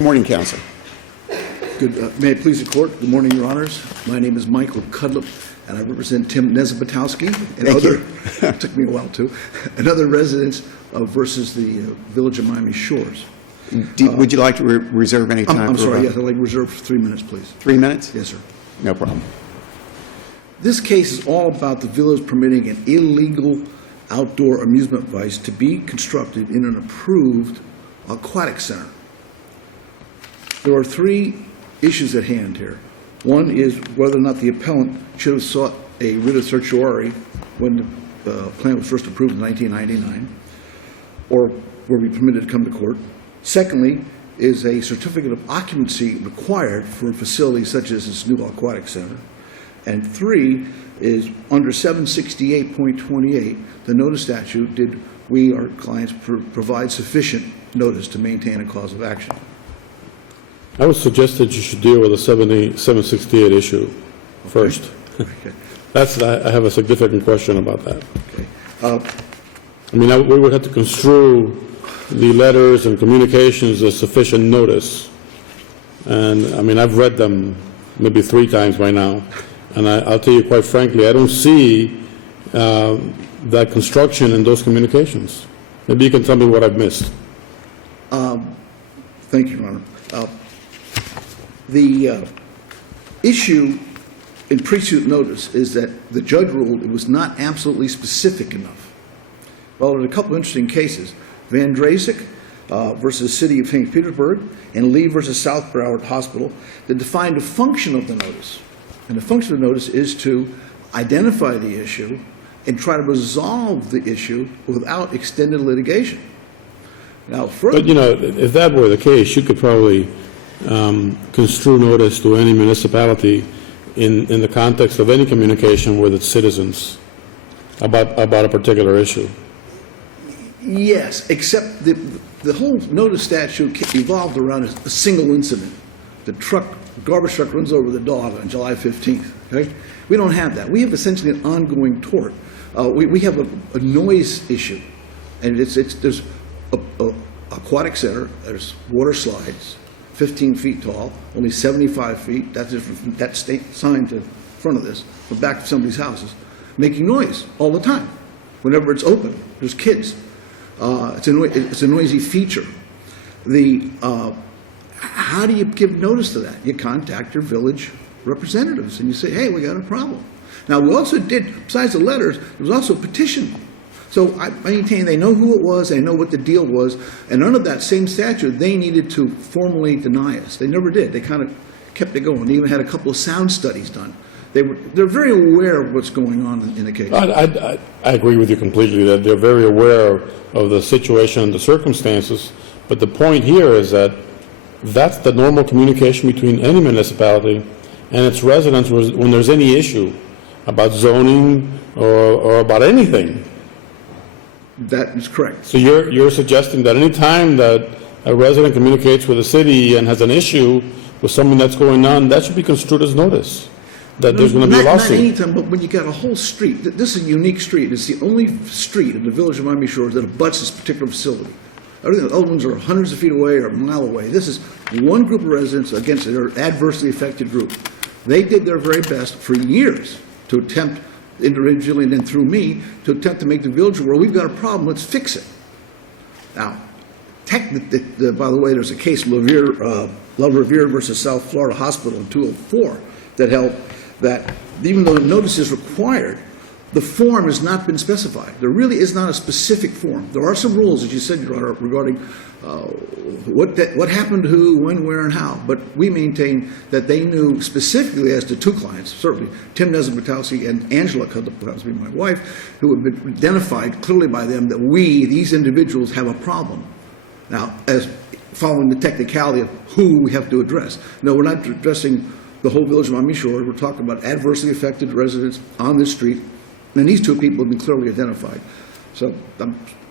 Good morning, Counsel. May it please the Court. Good morning, Your Honors. My name is Michael Cudlip, and I represent Tim Niezabitowski and Thank took me a while too, and other residents versus the Village of Miami Shores. Would you like to reserve any time? I'm for sorry, yes, I'd like to reserve 3 minutes, please. 3 minutes? Yes, sir. No problem. This case is all about the village permitting an illegal outdoor amusement device to be constructed in an approved aquatic center. There are three issues at hand here. One is whether or not the appellant should have sought a writ of certiorari when the plan was first approved in 1999, or were we permitted to come to court. Secondly, is a certificate of occupancy required for a facility such as this new aquatic center. And three is under 768.28, the notice statute, did we, our clients, provide sufficient notice to maintain a cause of action? I would suggest that you should deal with the 768 issue first. Okay. I have a significant question about that. Okay. I mean, we would have to construe the letters and communications as sufficient notice. And, I mean, I've read them maybe 3 times by now. And I'll tell you quite frankly, I don't see that construction in those communications. Maybe you can tell me what I've missed. Thank you, Your Honor. The issue in pre-suit notice is that the judge ruled it was not absolutely specific enough. Well, there are a couple of interesting cases. Van Drasik versus City of St. Petersburg and Lee versus South Broward Hospital that defined the function of the notice. And the function of the notice is to identify the issue and try to resolve the issue without extended litigation. Now, further, But, you know, if that were the case, you could probably construe notice to any municipality in the context of any communication with its citizens about a particular issue. yes, except the whole notice statute evolved around a single incident. The garbage truck runs over the dog on July 15th. Okay? We don't have that. We have essentially an ongoing tort. We have a noise issue, and there's a aquatic center. There's water slides, 15 feet tall, only 75 feet. That's different from that sign to front of this, the back of somebody's houses, making noise all the time. Whenever it's open, there's kids. It's a noisy feature. How do you give notice to that? You contact your village representatives and you say, hey, we got a problem. Now, we also did, besides the letters, there was also a petition. So I maintain they know who it was, they know what the deal was, and under that same statute, they needed to formally deny us. They never did. They kind of kept it going. They even had a couple of sound studies done. They're very aware of what's going on in the case. I agree with you completely that they're very aware of the situation and the circumstances, but the point here is that that's the normal communication between any municipality and its residents when there's any issue about zoning or about anything. That is correct. So you're suggesting that any time that a resident communicates with the city and has an issue with something that's going on, that should be construed as notice, that there's going to be a lawsuit. Not any time, but when you got a whole street, this is a unique street. It's the only street in the village of Miami Shores that abuts this particular facility. Everything, the other ones are hundreds of feet away or a mile away. This is one group of residents against their adversely affected group. They did their very best for years to attempt, individually and then through me, to attempt to make the village aware, we've got a problem, let's fix it. Now, by the way, there's a case, Love Revere versus South Florida Hospital in 204 that held that even though notice is required, the form has not been specified. There really is not a specific form. There are some rules, as you said, Your Honor, regarding what happened to who, when, where, and how. But we maintain that they knew specifically as to 2 clients, certainly Tim Niezabitowski and Angela Cudlip, my wife, who have been identified clearly by them that these individuals, have a problem. Now, as following the technicality of who we have to address. No, we're not addressing the whole village of Miami Shores. We're talking about adversely affected residents on this street. And these 2 people have been clearly identified. So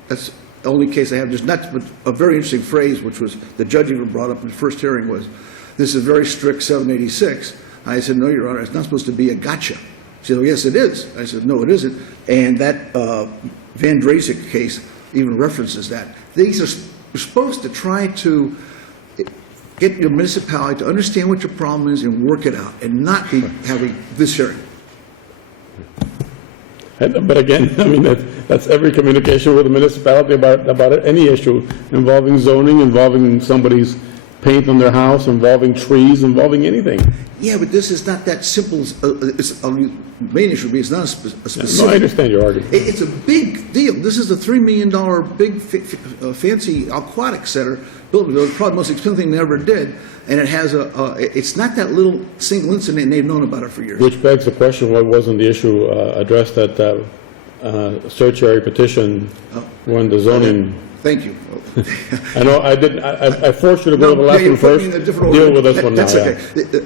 that's the only case I have. There's not but a very interesting phrase, which was the judge even brought up in the first hearing, was, this is very strict 786. I said, no, Your Honor, it's not supposed to be a gotcha. She said, well, yes, it is. I said, no, it isn't. And that Van Drasik case even references that. These are supposed to try to get your municipality to understand what your problem is and work it out, and not be having this hearing. But again, I mean, that's every communication with the municipality about any issue involving zoning, involving somebody's paint on their house, involving trees, involving anything. Yeah, but this is not that simple. It's a main issue. It's not a specific. No, I understand your argument. It's a big deal. This is a $3 million big fancy aquatic center built. It was probably the most expensive thing they ever did, and it has it's not that little single incident, and they've known about it for years. Which begs the question, why wasn't the issue addressed at certiorari petition when the zoning? Thank you. I know I didn't. I forced you to go to the last you're one first. putting me in a different Deal order. with this one now. That's okay.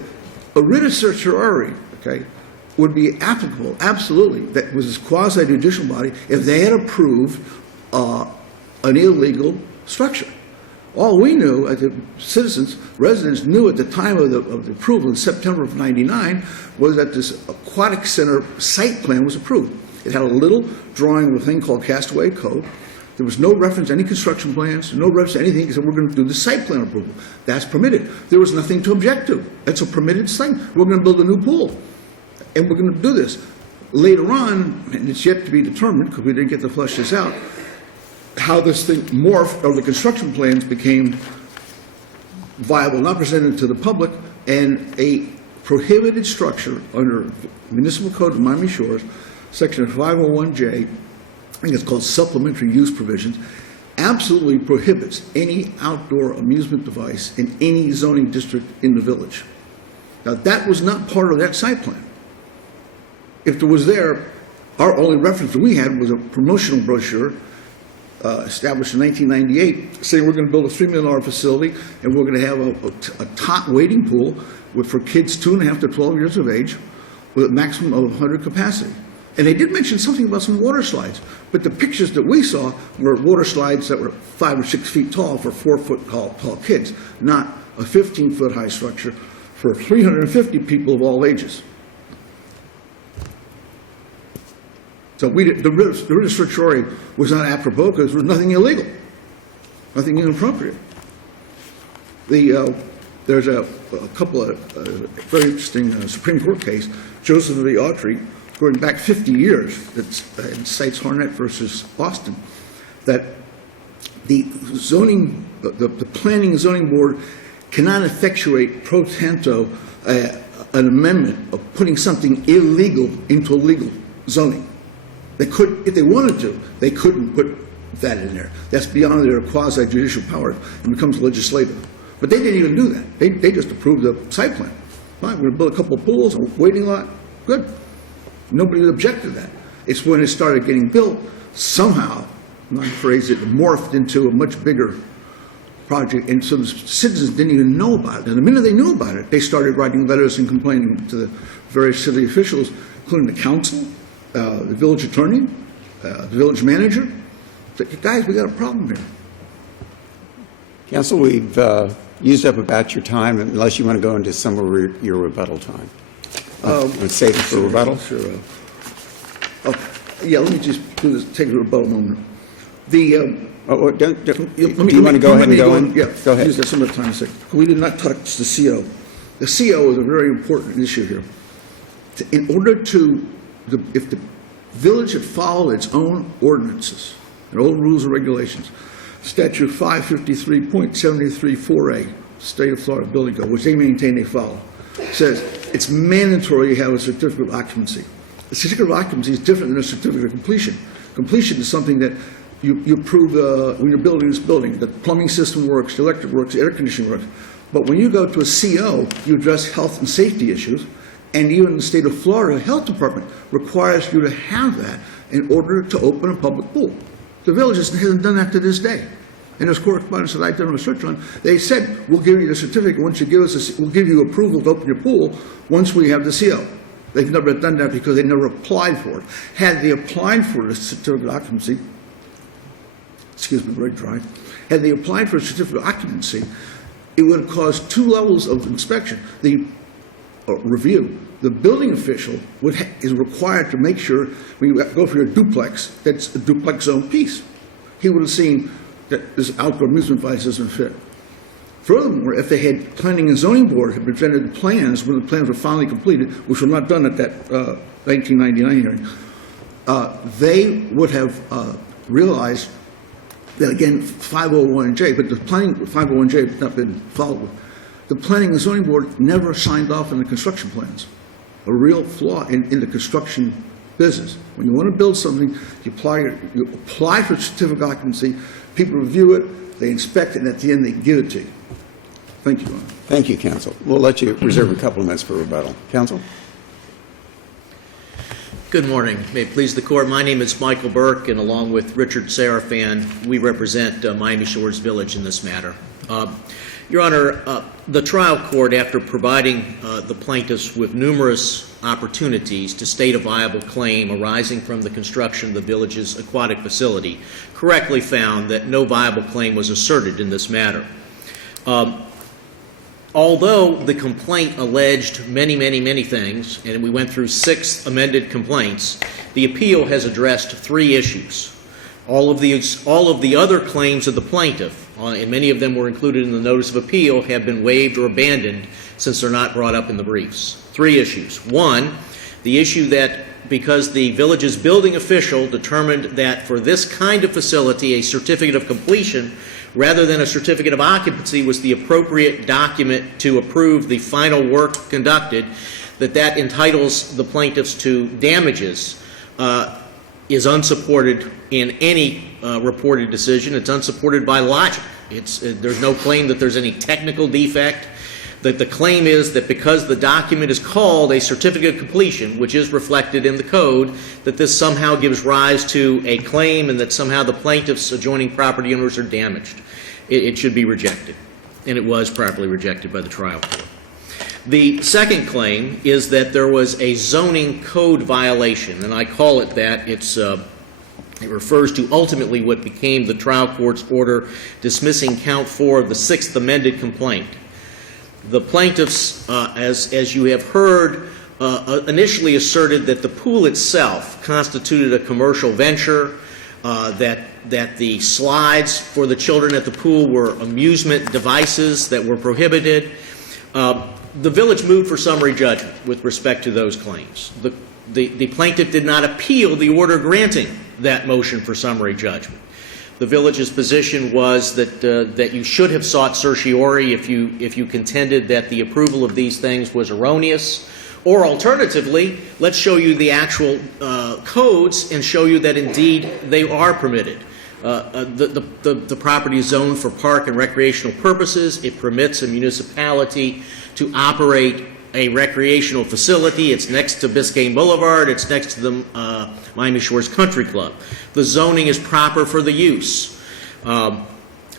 A writ of certiorari, okay, would be applicable, absolutely, that was a quasi-judicial body, if they had approved an illegal structure. All we knew, as the citizens, residents knew at the time of the approval in September of '99, was that this aquatic center site plan was approved. It had a little drawing of a thing called Castaway Code. There was no reference to any construction plans, no reference to anything, except we're going to do the site plan approval. That's permitted. There was nothing to object to. It's a permitted thing. We're going to build a new pool, and we're going to do this. Later on, and it's yet to be determined, because we didn't get to flesh this out, how this thing morphed, or the construction plans became viable, not presented to the public, and a prohibited structure under Municipal Code of Miami Shores, Section 501J, I think it's called supplementary use provisions, absolutely prohibits any outdoor amusement device in any zoning district in the village. Now, that was not part of that site plan. If there was there, our only reference that we had was a promotional brochure established in 1998 saying we're going to build a $3 million facility and we're going to have a top wading pool for kids 2.5 to 12 years of age with a maximum of 100 capacity. And they did mention something about some water slides, but the pictures that we saw were water slides that were 5 or 6 feet tall for 4-foot tall kids, not a 15-foot high structure for 350 people of all ages. So the writ of certiorari was not apropos because there was nothing illegal, nothing inappropriate. There's a couple of very interesting Supreme Court case, Joseph v. Autry, going back 50 years, that cites Harnett versus Boston, that the zoning, the planning and zoning board cannot effectuate pro tanto an amendment of putting something illegal into legal zoning. They could, if they wanted to, they couldn't put that in there. That's beyond their quasi-judicial power and becomes legislative. But they didn't even do that. They just approved the site plan. Fine, we're going to build a couple of pools, a waiting lot, good. Nobody would object to that. It's when it started getting built, somehow, I'm not phrase it, morphed into a much bigger project, and so the citizens didn't even know about it. And the minute they knew about it, they started writing letters and complaining to the various city officials, including the council, the village attorney, the village manager. Said, guys, we got a problem here. Counsel, we've used up about your time, unless you want to go into some of your rebuttal time. Let's save it for rebuttal. Sure. Yeah, let me just do this, take a rebuttal moment. Do you want to go ahead and go in? Yeah, Go ahead. Use that some of the time. We did not touch the CO. The CO is a very important issue here. In order to, if the village had followed its own ordinances, their own rules and regulations, Statute 553.734A, State of Florida Building Code, which they maintain they follow, says it's mandatory you have a certificate of occupancy. A certificate of occupancy is different than a certificate of completion. Completion is something that you prove when you're building this building, the plumbing system works, the electric works, the air conditioning works. But when you go to a CO, you address health and safety issues, and even the state of Florida Health Department requires you to have that in order to open a public pool. The village hasn't done that to this day. And there's correspondence that I've done research on. They said, we'll give you the certificate once you give us, we'll give you approval to open your pool once we have the CO. They've never done that because they never applied for it. Had they applied for a certificate of occupancy, excuse me, very dry. Had they applied for a certificate of occupancy, it would have caused 2 levels of inspection. The review. The building official is required to make sure when you go for your duplex, that's a duplex zone piece. He would have seen that this outdoor amusement device doesn't fit. Furthermore, if they had planning and zoning board had presented plans when the plans were finally completed, which were not done at that 1999 hearing, they would have realized that, again, 501J, but the planning, 501J had not been followed with. The planning and zoning board never signed off on the construction plans. A real flaw in the construction business. When you want to build something, you apply for a certificate of occupancy, people review it, they inspect it, and at the end, they give it to you. Thank you, Your Honor. Thank you, counsel. We'll let you reserve a couple of minutes for rebuttal. Counsel? Good morning. May it please the Court, my name is Michael Burke, and along with Richard Serafan, we represent Miami Shores Village in this matter. Your Honor, the trial court, after providing the plaintiffs with numerous opportunities to state a viable claim arising from the construction of the village's aquatic facility, correctly found that no viable claim was asserted in this matter. Although the complaint alleged many things, and we went through 6 amended complaints, the appeal has addressed 3 issues. All of the other claims of the plaintiff, and many of them were included in the notice of appeal, have been waived or abandoned since they're not brought up in the briefs. 3 issues. 1, the issue that because the village's building official determined that for this kind of facility, a certificate of completion rather than a certificate of occupancy was the appropriate document to approve the final work conducted, that entitles the plaintiffs to damages, is unsupported in any reported decision. It's unsupported by logic. There's no claim that there's any technical defect. That the claim is that because the document is called a certificate of completion, which is reflected in the code, that this somehow gives rise to a claim and that somehow the plaintiff's adjoining property owners are damaged. It should be rejected, and it was properly rejected by the trial court. The second claim is that there was a zoning code violation, and I call it that. It refers to ultimately what became the trial court's order dismissing count 4 of the 6th amended complaint. The plaintiffs, as you have heard, initially asserted that the pool itself constituted a commercial venture, that the slides for the children at the pool were amusement devices that were prohibited. The village moved for summary judgment with respect to those claims. The plaintiff did not appeal the order granting that motion for summary judgment. The village's position was that you should have sought certiorari if you contended that the approval of these things was erroneous, or alternatively, let's show you the actual codes and show you that indeed they are permitted. The property is zoned for park and recreational purposes. It permits a municipality to operate a recreational facility. It's next to Biscayne Boulevard. It's next to the Miami Shores Country Club. The zoning is proper for the use.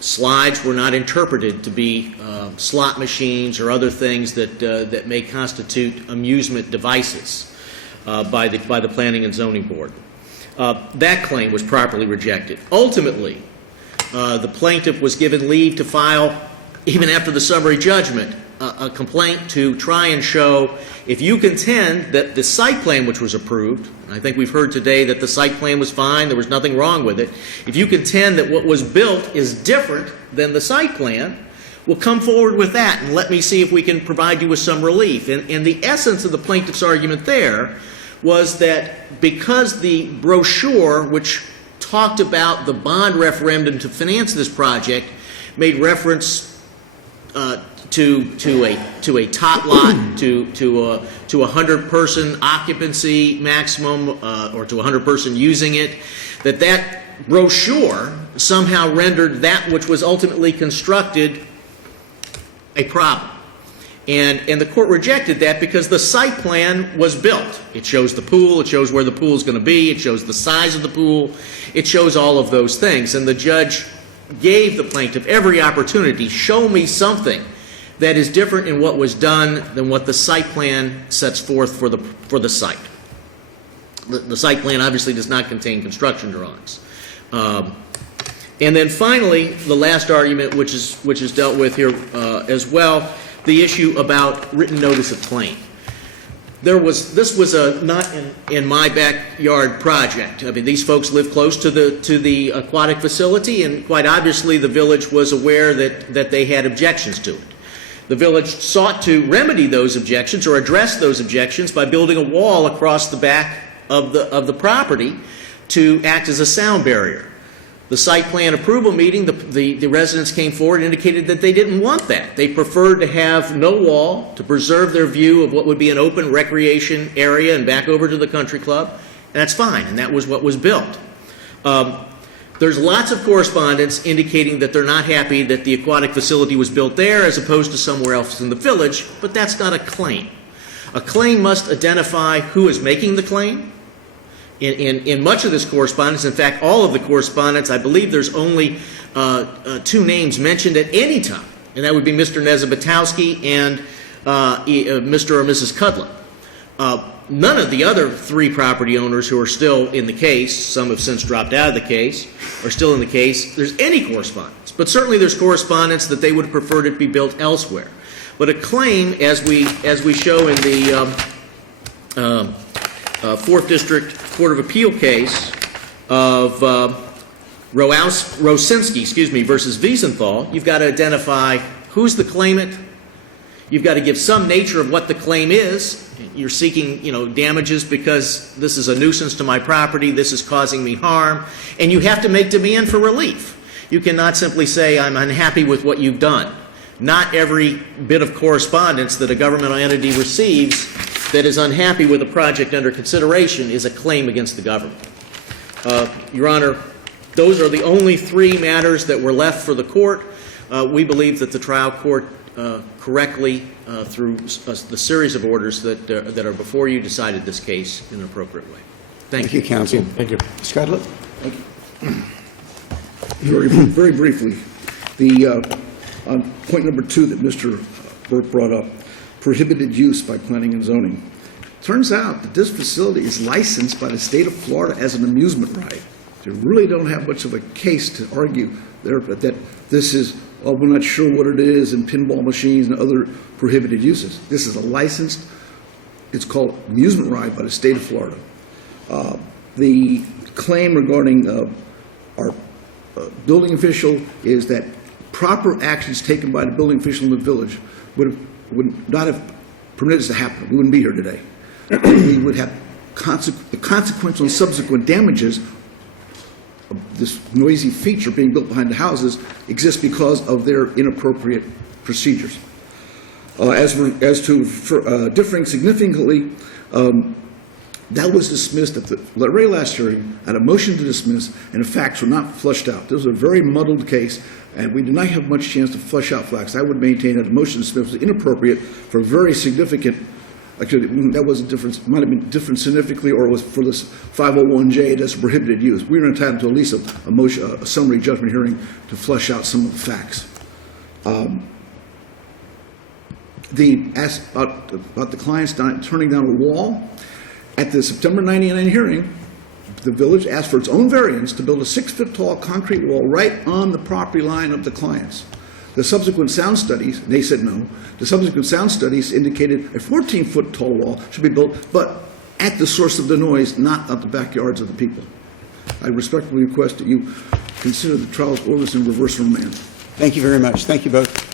Slides were not interpreted to be slot machines or other things that may constitute amusement devices by the Planning and Zoning Board. That claim was properly rejected. Ultimately, the plaintiff was given leave to file, even after the summary judgment, a complaint to try and show, if you contend that the site plan which was approved, and I think we've heard today that the site plan was fine, there was nothing wrong with it, if you contend that what was built is different than the site plan, well, come forward with that and let me see if we can provide you with some relief. And the essence of the plaintiff's argument there was that because the brochure, which talked about the bond referendum to finance this project, made reference to a top lot, to a 100-person occupancy maximum, or to 100-person using it, that brochure somehow rendered that which was ultimately constructed a problem. And the court rejected that because the site plan was built. It shows the pool, it shows where the pool is going to be, it shows the size of the pool, it shows all of those things. And the judge gave the plaintiff every opportunity, show me something that is different in what was done than what the site plan sets forth for the site. The site plan obviously does not contain construction drawings. And then finally, the last argument, which is dealt with here as well, the issue about written notice of claim. this was a not in my backyard project. I mean, these folks live close to the aquatic facility, and quite obviously the village was aware that they had objections to it. The village sought to remedy those objections or address those objections by building a wall across the back of the property to act as a sound barrier. The site plan approval meeting, the residents came forward and indicated that they didn't want that. They preferred to have no wall to preserve their view of what would be an open recreation area and back over to the country club, and that's fine, and that was what was built. There's lots of correspondence indicating that they're not happy that the aquatic facility was built there as opposed to somewhere else in the village, but that's not a claim. A claim must identify who is making the claim. In much of this correspondence, in fact, all of the correspondence, I believe there's only two names mentioned at any time, and that would be Mr. Niezabitowski and Mr. or Mrs. Cudlip. None of the other three property owners who are still in the case, some have since dropped out of the case, are still in the case, there's any correspondence. But certainly there's correspondence that they would have preferred it to be built elsewhere. But a claim, as we show in the 4th District Court of Appeal case of Rosinski, versus Wiesenthal, you've got to identify who's the claimant. You've got to give some nature of what the claim is. You're seeking, damages because this is a nuisance to my property, this is causing me harm, and you have to make demand for relief. You cannot simply say, I'm unhappy with what you've done. Not every bit of correspondence that a governmental entity receives that is unhappy with a project under consideration is a claim against the government. Your Honor, those are the only three matters that were left for the court. We believe that the trial court correctly, through the series of orders that are before you, decided this case in an appropriate way. Thank you. Thank you, counsel. Thank you. Mr. Cudlip? Very briefly, on point number 2 that Mr. Burke brought up, prohibited use by planning and zoning. Turns out that this facility is licensed by the state of Florida as an amusement ride. They really don't have much of a case to argue there, but that this is, we're not sure what it is, and pinball machines and other prohibited uses. This is a licensed, it's called amusement ride by the state of Florida. The claim regarding our building official is that proper actions taken by the building official in the village would not have permitted this to happen. We wouldn't be here today. We would have the consequential and subsequent damages of this noisy feature being built behind the houses exist because of their inappropriate procedures. As to differing significantly, that was dismissed at the very last hearing at a motion to dismiss, and the facts were not flushed out. This was a very muddled case, and we did not have much chance to flush out facts. I would maintain that the motion to dismiss was inappropriate for a very significant, actually, that wasn't different, it might have been different significantly, or it was for this 501J, that's prohibited use. We were entitled to at least a summary judgment hearing to flush out some of the facts. About the clients turning down a wall, at the September 99 hearing, the village asked for its own variance to build a 6-foot-tall concrete wall right on the property line of the clients. The subsequent sound studies, they said no, the subsequent sound studies indicated a 14-foot-tall wall should be built, but at the source of the noise, not at the backyards of the people. I respectfully request that you consider the trial's orders in reverse remand. Thank you very much. Thank you both.